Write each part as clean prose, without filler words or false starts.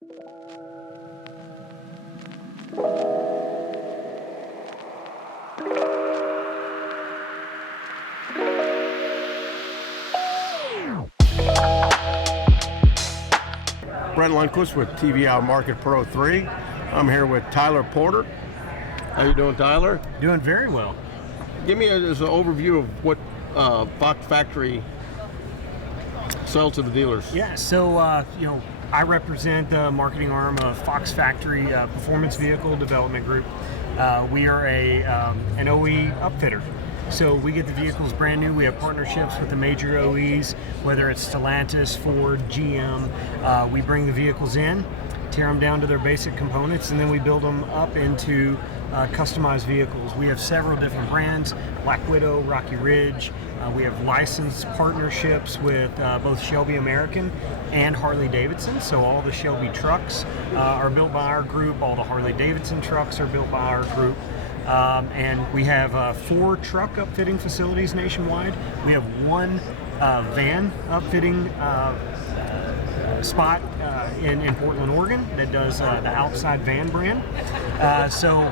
Brent Lundquist with TVI MarketPro3. I'm here with Tyler Porter. How you doing, Tyler? Doing very well. Give me just an overview of what Fox Factory sells to the dealers. Yeah, so I represent the marketing arm of Fox Factory Performance Vehicle Development Group. We are an OE upfitter. So we get the vehicles brand new. We have partnerships with the major OEs, whether it's Stellantis, Ford, GM. We bring the vehicles in, tear them down to their basic components, and then we build them up into customized vehicles. We have several different brands: Black Widow, Rocky Ridge. We have licensed partnerships with both Shelby American and Harley Davidson. So all the Shelby trucks are built by our group. All the Harley Davidson trucks are built by our group. And we have 4 truck upfitting facilities nationwide. We have 1 van upfitting spot in Portland, Oregon that does the Outside Van brand. So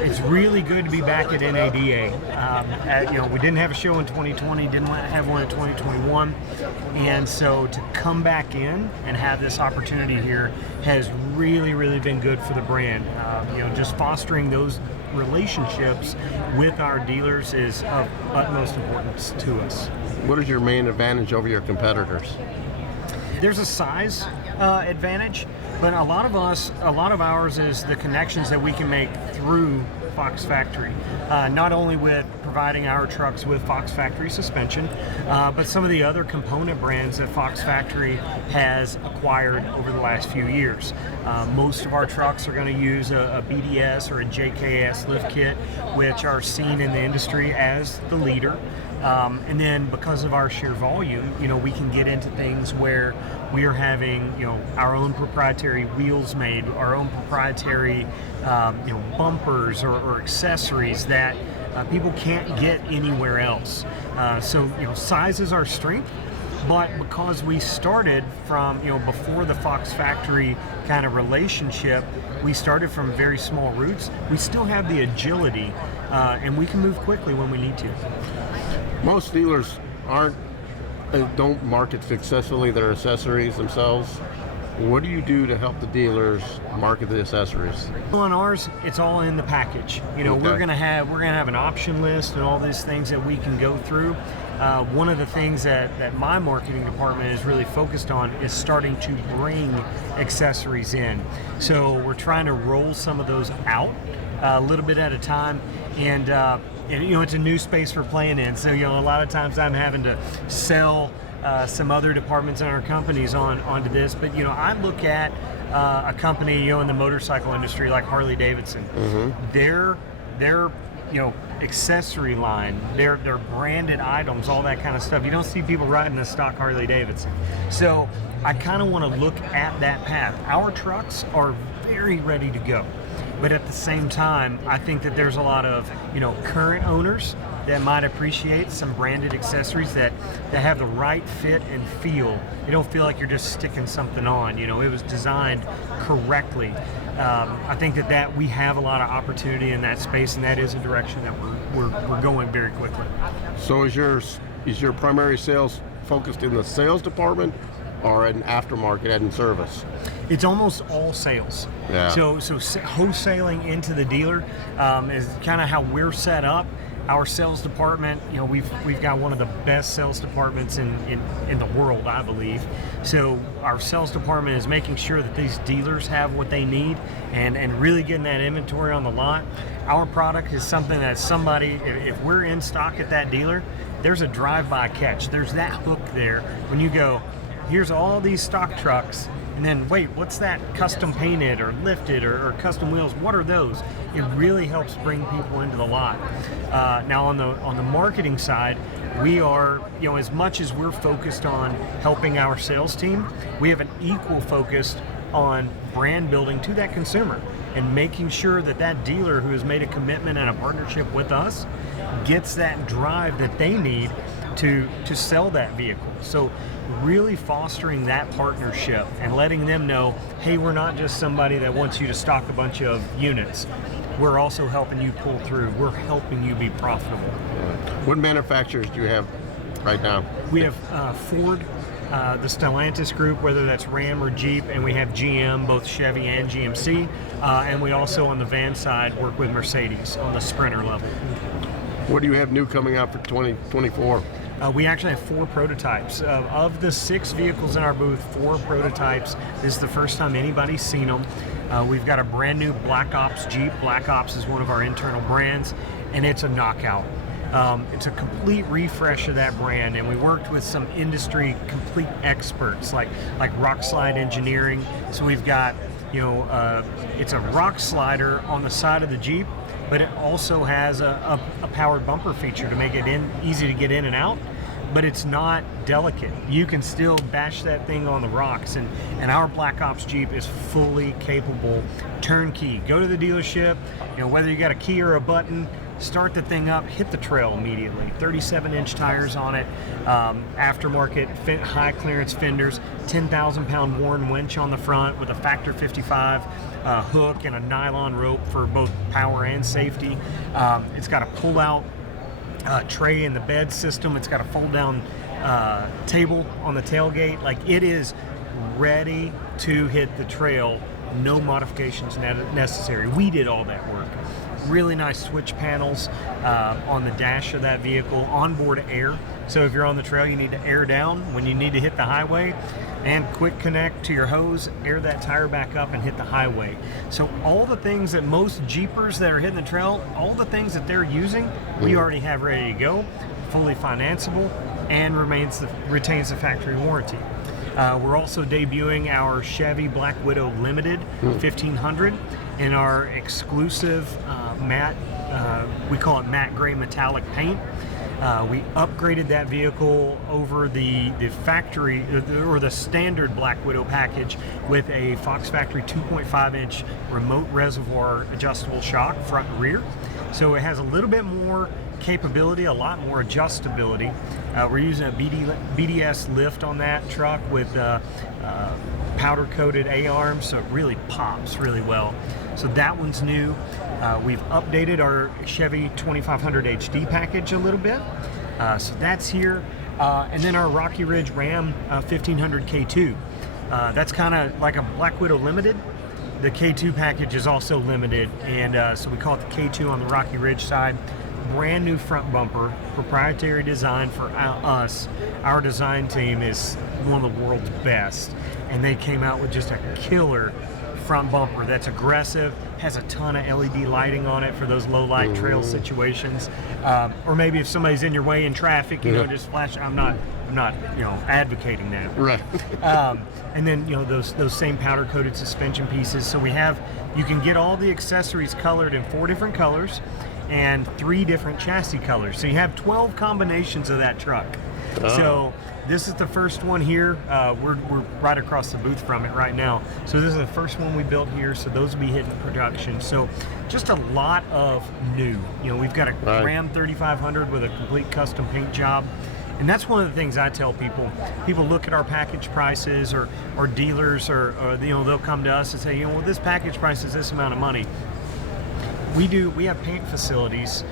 it's really good to be back at NADA. We didn't have a show in 2020, didn't have one in 2021, and so to come back in and have this opportunity here has really, really been good for the brand. Just fostering those relationships with our dealers is of utmost importance to us. What is your main advantage over your competitors? There's a size advantage, but a lot of ours is the connections that we can make through Fox Factory, not only with providing our trucks with Fox Factory suspension, but some of the other component brands that Fox Factory has acquired over the last few years. Most of our trucks are going to use a BDS or a JKS lift kit, which are seen in the industry as the leader. And then because of our sheer volume, we can get into things where we are having, our own proprietary wheels made, our own proprietary, bumpers or accessories that people can't get anywhere else. So size is our strength, but because we started from, before the Fox Factory kind of relationship, we started from very small roots. We still have the agility, and we can move quickly when we need to. Most dealers don't market successfully their accessories themselves. What do you do to help the dealers market the accessories? On ours, it's all in the package. Okay. We're gonna have an option list and all these things that we can go through. One of the things that my marketing department is really focused on is starting to bring accessories in. So we're trying to roll some of those out a little bit at a time, and it's a new space we're playing in. So a lot of times I'm having to sell some other departments in our companies onto this. But I look at a company in the motorcycle industry like Harley Davidson. Mm-hmm. Their accessory line, their branded items, all that kind of stuff. You don't see people riding a stock Harley Davidson. So I kind of want to look at that path. Our trucks are very ready to go. But at the same time, I think that there's a lot of current owners that might appreciate some branded accessories that have the right fit and feel. You don't feel like you're just sticking something on. It was designed correctly. I think that we have a lot of opportunity in that space, and that is a direction that we're going very quickly. So is your primary sales focused in the sales department or in aftermarket and in service? It's almost all sales. Yeah. So wholesaling into the dealer is kind of how we're set up. Our sales department, we've got one of the best sales departments in the world, I believe. So our sales department is making sure that these dealers have what they need and really getting that inventory on the lot. Our product is something that if we're in stock at that dealer, there's a drive-by catch. There's that hook there when you go, here's all these stock trucks, and then wait, what's that custom painted or lifted or custom wheels? What are those? It really helps bring people into the lot. Now on the marketing side, we are, as much as we're focused on helping our sales team, we have an equal focus on brand building to that consumer and making sure that dealer who has made a commitment and a partnership with us gets that drive that they need to sell that vehicle. So really fostering that partnership and letting them know, hey, we're not just somebody that wants you to stock a bunch of units. We're also helping you pull through. We're helping you be profitable. What manufacturers do you have right now? We have Ford, the Stellantis group, whether that's Ram or Jeep, and we have GM, both Chevy and GMC. And we also, on the van side, work with Mercedes on the Sprinter level. What do you have new coming out for 2024? We actually have 4 prototypes. Of the 6 vehicles in our booth, 4 prototypes. This is the first time anybody's seen them. We've got a brand new Black Ops Jeep. Black Ops is one of our internal brands, and it's a knockout. It's a complete refresh of that brand, and we worked with some industry complete experts like Rock Slide Engineering. So we've got, it's a rock slider on the side of the Jeep, but it also has a powered bumper feature to make it easy to get in and out. But it's not delicate. You can still bash that thing on the rocks, and our Black Ops Jeep is fully capable, turnkey. Go to the dealership, whether you got a key or a button, start the thing up, hit the trail immediately. 37-inch tires on it, aftermarket high clearance fenders, 10,000-pound Warren winch on the front with a factor 55 hook and a nylon rope for both power and safety. It's got a pull-out tray in the bed system. It's got a fold-down table on the tailgate. Like, it is ready to hit the trail. No modifications necessary. We did all that work. Really nice switch panels on the dash of that vehicle. Onboard air. So if you're on the trail, you need to air down when you need to hit the highway, and quick connect to your hose, air that tire back up and hit the highway. So all the things that most Jeepers that are hitting the trail, all the things that they're using, we already have ready to go, fully financeable, and retains the factory warranty. We're also debuting our Chevy Black Widow Limited 1500 in our exclusive matte, we call it matte gray metallic paint. We upgraded that vehicle over the factory or the standard Black Widow package with a Fox Factory 2.5-inch remote reservoir adjustable shock front and rear. So it has a little bit more capability, a lot more adjustability. We're using a BDS lift on that truck with powder coated A-arms, so it really pops really well. So that one's new. We've updated our Chevy 2500 HD package a little bit, so that's here. And then our Rocky Ridge Ram 1500 K2. That's kind of like a Black Widow Limited. The K2 package is also limited, and so we call it the K2 on the Rocky Ridge side. Brand new front bumper, proprietary design for us. Our design team is one of the world's best, and they came out with just a killer front bumper that's aggressive, has a ton of LED lighting on it for those low light trail situations, or maybe if somebody's in your way in traffic, just flash. I'm not advocating that. Right. And then those same powder coated suspension pieces. So you can get all the accessories colored in 4 different colors and 3 different chassis colors. So you have 12 combinations of that truck. So this is the first one here. We're right across the booth from it right now. So this is the first one we built here. So those will be hitting production. So just a lot of new. We've got a Ram 3500 with a complete custom paint job. And that's one of the things I tell people. People look at our package prices, or dealers, or they'll come to us and say, this package price is this amount of money. We have paint facilities,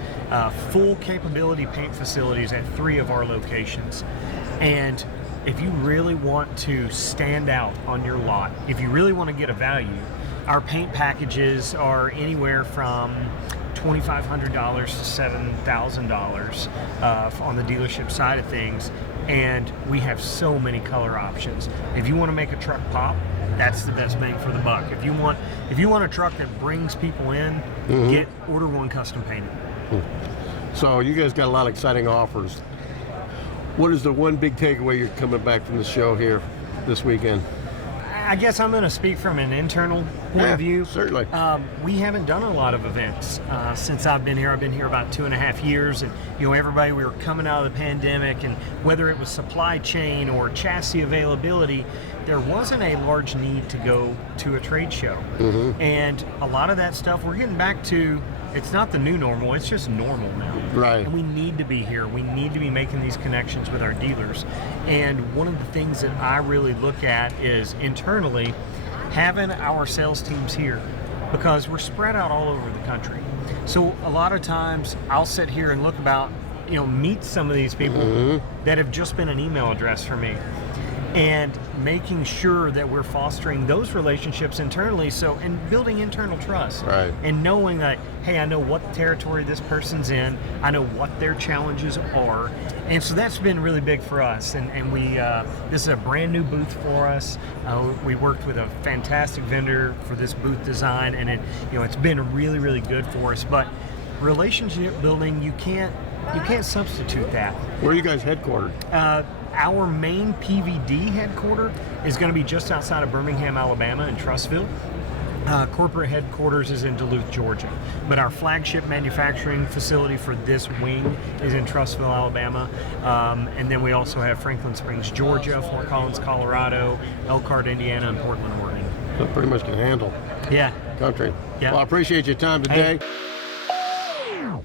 full capability paint facilities at 3 of our locations. And if you really want to stand out on your lot, if you really want to get a value, our paint packages are anywhere from $2,500 to $7,000 on the dealership side of things, and we have so many color options. If you want to make a truck pop, that's the best bang for the buck. If you want a truck that brings people in, order one custom painted. So you guys got a lot of exciting offers. What is the one big takeaway you're coming back from the show here this weekend? I guess I'm going to speak from an internal point of view. Certainly. We haven't done a lot of events since I've been here. I've been here about 2.5 years, and everybody, we were coming out of the pandemic, and whether it was supply chain or chassis availability, there wasn't a large need to go to a trade show. And a lot of that stuff, we're getting back to It's not the new normal, it's just normal now. Right. And we need to be here. We need to be making these connections with our dealers. And one of the things that I really look at is internally having our sales teams here, because we're spread out all over the country. So a lot of times I'll sit here and meet some of these people that have just been an email address for me, and making sure that we're fostering those relationships internally, and building internal trust, right, and knowing that, hey, I know what territory this person's in, I know what their challenges are, and so that's been really big for us. And we this is a brand new booth for us. We worked with a fantastic vendor for this booth design, and it's been really, really good for us. But relationship building, you can't substitute that. Where are you guys headquartered? Our main PVD headquarter is going to be just outside of Birmingham, Alabama, in Trussville. Corporate headquarters is in Duluth, Georgia. But our flagship manufacturing facility for this wing is in Trussville, Alabama. And then we also have Franklin Springs, Georgia, Fort Collins, Colorado, Elkhart, Indiana, and Portland, Oregon. So it pretty much can handle Yeah. country. Yeah. Well, I appreciate your time today. Hey.